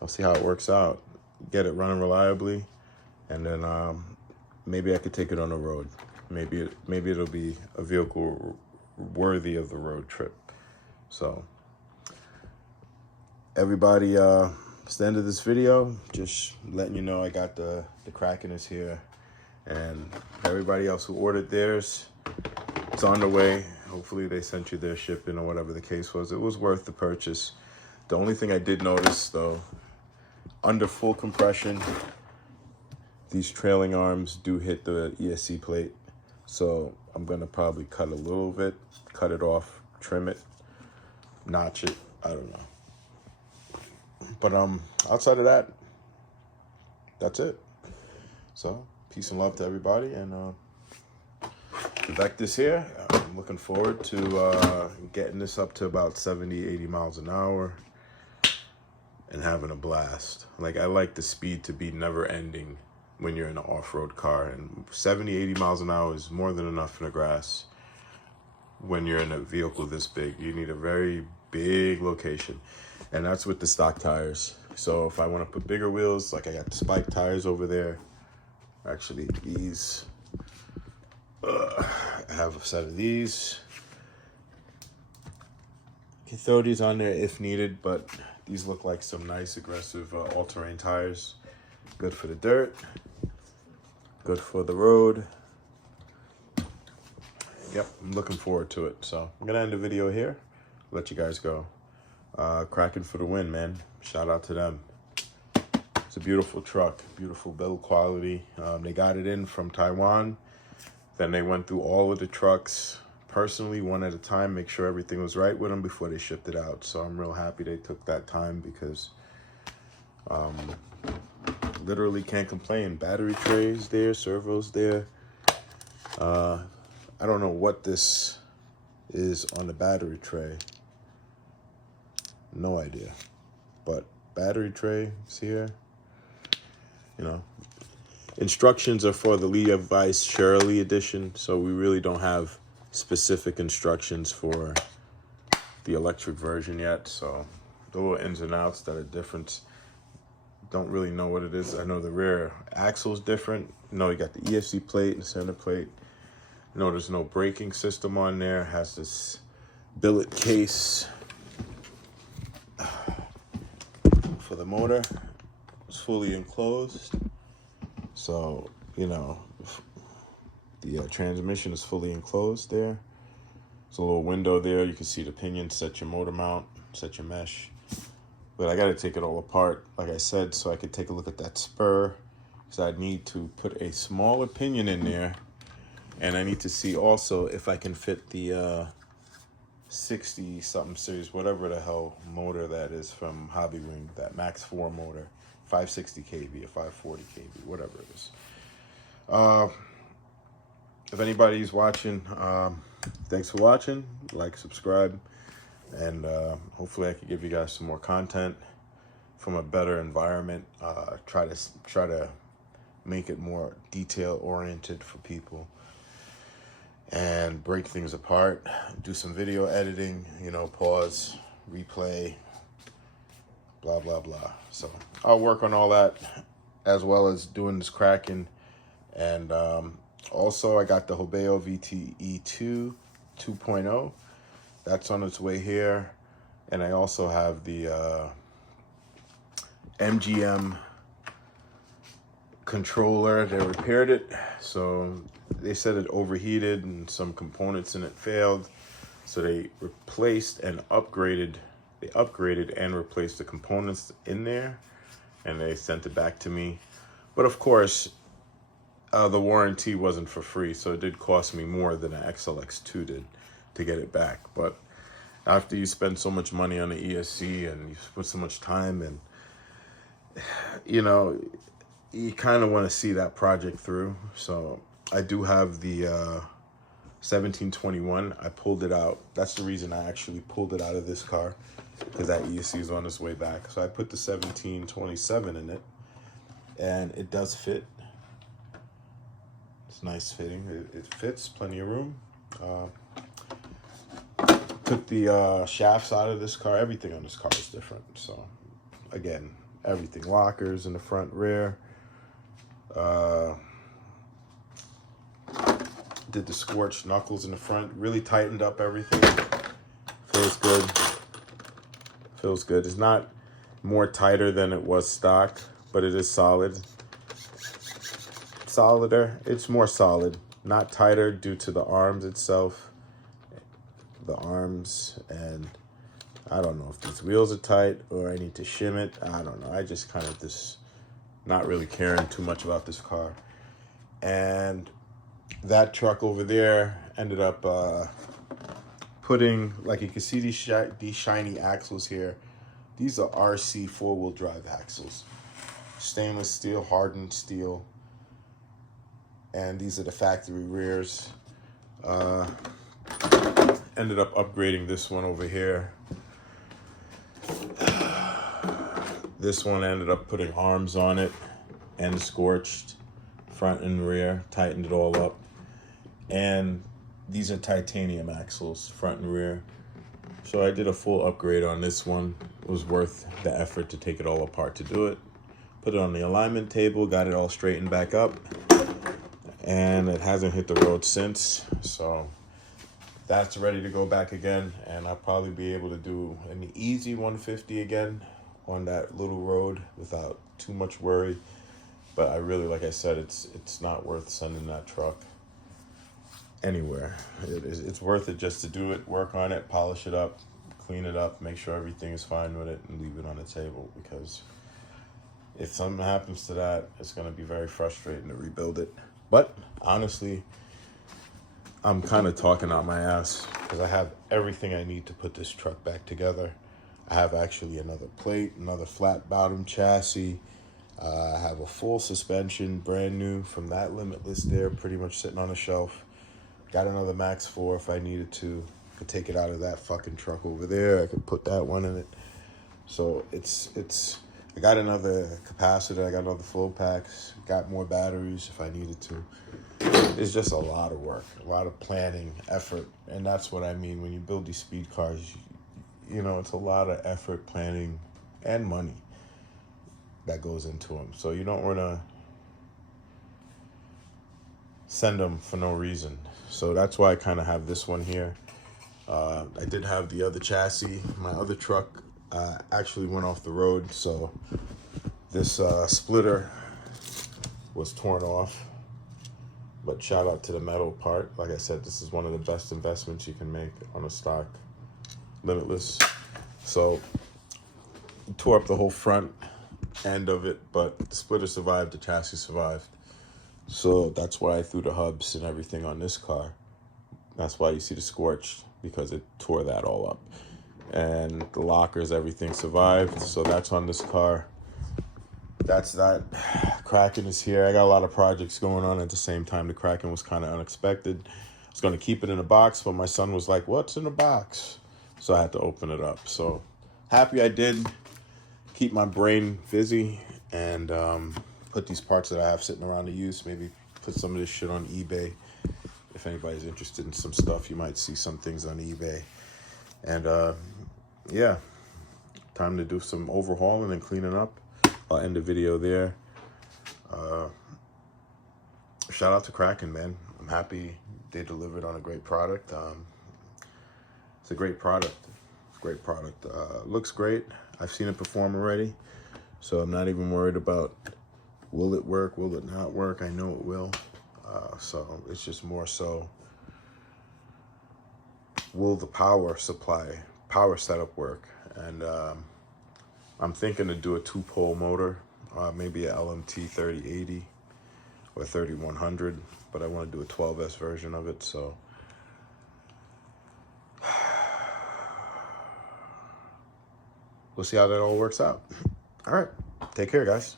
I'll see how it works out. Get it running reliably, and then maybe I could take it on the road. Maybe it'll be a vehicle worthy of the road trip. So everybody, it's the end of this video. Just letting you know I got the Kraken is here, and everybody else who ordered theirs, it's on the way. Hopefully they sent you their shipping or whatever the case was. It was worth the purchase. The only thing I did notice though, under full compression, these trailing arms do hit the ESC plate. So I'm gonna probably cut a little bit, cut it off, trim it, notch it, I don't know. But outside of that, that's it. So peace and love to everybody, and the Vekka here. I'm looking forward to getting this up to about 70, 80 miles an hour and having a blast. Like, I like the speed to be never ending when you're in an off-road car, and 70, 80 miles an hour is more than enough in the grass. When you're in a vehicle this big, you need a very big location, and that's with the stock tires. So if I want to put bigger wheels, like I got the spike tires over there, actually these, I have a set of these. You can throw these on there if needed, but these look like some nice aggressive all-terrain tires. Good for the dirt, good for the road. Yep, I'm looking forward to it. So I'm gonna end the video here, let you guys go. Kraken for the win, man. Shout out to them. It's a beautiful truck, beautiful build quality. They got it in from Taiwan. Then they went through all of the trucks personally, one at a time, make sure everything was right with them before they shipped it out. So I'm real happy they took that time, because literally can't complain. Battery trays there, servos there. I don't know what this is on the battery tray. No idea. But battery tray is here. You know, instructions are for the Levi's Shirley edition, so we really don't have specific instructions for the electric version yet. So the little ins and outs that are different, don't really know what it is. I know the rear axle is different. You got the ESC plate and center plate. There's no braking system on there. It has this billet case for the motor. It's fully enclosed. So, the transmission is fully enclosed there. There's a little window there. You can see the pinion, set your motor mount, set your mesh. But I got to take it all apart, like I said, so I could take a look at that spur. So I need to put a smaller pinion in there. And I need to see also if I can fit the 60-something series, whatever the hell motor that is from Hobby Wing, that Max 4 motor, 560 kV or 540 kV, whatever it is. If anybody's watching, thanks for watching. Like, subscribe, and hopefully I can give you guys some more content from a better environment. Try to make it more detail oriented for people, and break things apart, do some video editing, pause, replay, blah, blah, blah. So I'll work on all that, as well as doing this Kraken. And also I got the Hobeo VTE2 2.0. That's on its way here. And I also have the MGM controller. They repaired it, so they said it overheated and some components in it failed, so they replaced and upgraded. They upgraded and replaced the components in there, and they sent it back to me. But of course, the warranty wasn't for free, so it did cost me more than an XLX2 did to get it back. But after you spend so much money on the ESC and you put so much time, and you kind of want to see that project through. So I do have the 1721. I pulled it out. That's the reason I actually pulled it out of this car, because that ESC is on its way back. So I put the 1727 in it, and it does fit. It's nice fitting. It fits, plenty of room. Took the shafts out of this car. Everything on this car is different. So again, everything. Lockers in the front, rear. Did the scorched knuckles in the front. Really tightened up everything. Feels good. Feels good. It's not more tighter than it was stock, but it is solid. Solider. It's more solid. Not tighter due to the arms itself. The arms, and I don't know if these wheels are tight or I need to shim it. I don't know. I just kind of just not really caring too much about this car. And that truck over there ended up putting, like you can see these shiny axles here. These are RC four-wheel drive axles. Stainless steel, hardened steel. And these are the factory rears. Ended up upgrading this one over here. This one ended up putting arms on it and scorched front and rear, tightened it all up. And these are titanium axles, front and rear. So I did a full upgrade on this one. It was worth the effort to take it all apart to do it. Put it on the alignment table, got it all straightened back up. And it hasn't hit the road since. So that's ready to go back again. And I'll probably be able to do an easy 150 again on that little road without too much worry. But I really, like I said, it's not worth sending that truck anywhere. It's worth it just to do it, work on it, polish it up, clean it up, make sure everything is fine with it, and leave it on the table. Because if something happens to that, it's going to be very frustrating to rebuild it. But honestly, I'm kind of talking out my ass because I have everything I need to put this truck back together. I have actually another plate, another flat bottom chassis. I have a full suspension, brand new from that Limitless there, pretty much sitting on a shelf. Got another Max 4 if I needed to. Could take it out of that fucking truck over there. I could put that one in it. So it's. I got another capacitor. I got another full packs. Got more batteries if I needed to. It's just a lot of work, a lot of planning, effort, and that's what I mean when you build these speed cars. You know, it's a lot of effort, planning, and money that goes into them. So you don't want to send them for no reason. So that's why I kind of have this one here. I did have the other chassis. My other truck actually went off the road, so this splitter was torn off. But shout out to the metal part. Like I said, this is one of the best investments you can make on a stock Limitless. So tore up the whole front end of it, but the splitter survived, the chassis survived. So that's why I threw the hubs and everything on this car. That's why you see the scorched, because it tore that all up. And the lockers, everything survived. So that's on this car. That's that. Kraken is here. I got a lot of projects going on at the same time. The Kraken was kind of unexpected. I was going to keep it in a box, but my son was like, "What's in the box?" So I had to open it up. So happy I did. Keep my brain busy and put these parts that I have sitting around to use. Maybe put some of this shit on eBay. If anybody's interested in some stuff, you might see some things on eBay. And yeah, time to do some overhauling and cleaning up. I'll end the video there. Shout out to Kraken, man. I'm happy they delivered on a great product. It's a great product. It's a great product. Looks great. I've seen it perform already, so I'm not even worried about will it work, will it not work. I know it will. So it's just more so, will the power setup work? And I'm thinking to do a 2-pole motor, maybe a LMT 3080 or 3100, but I want to do a 12S version of it. So we'll see how that all works out. All right, take care, guys.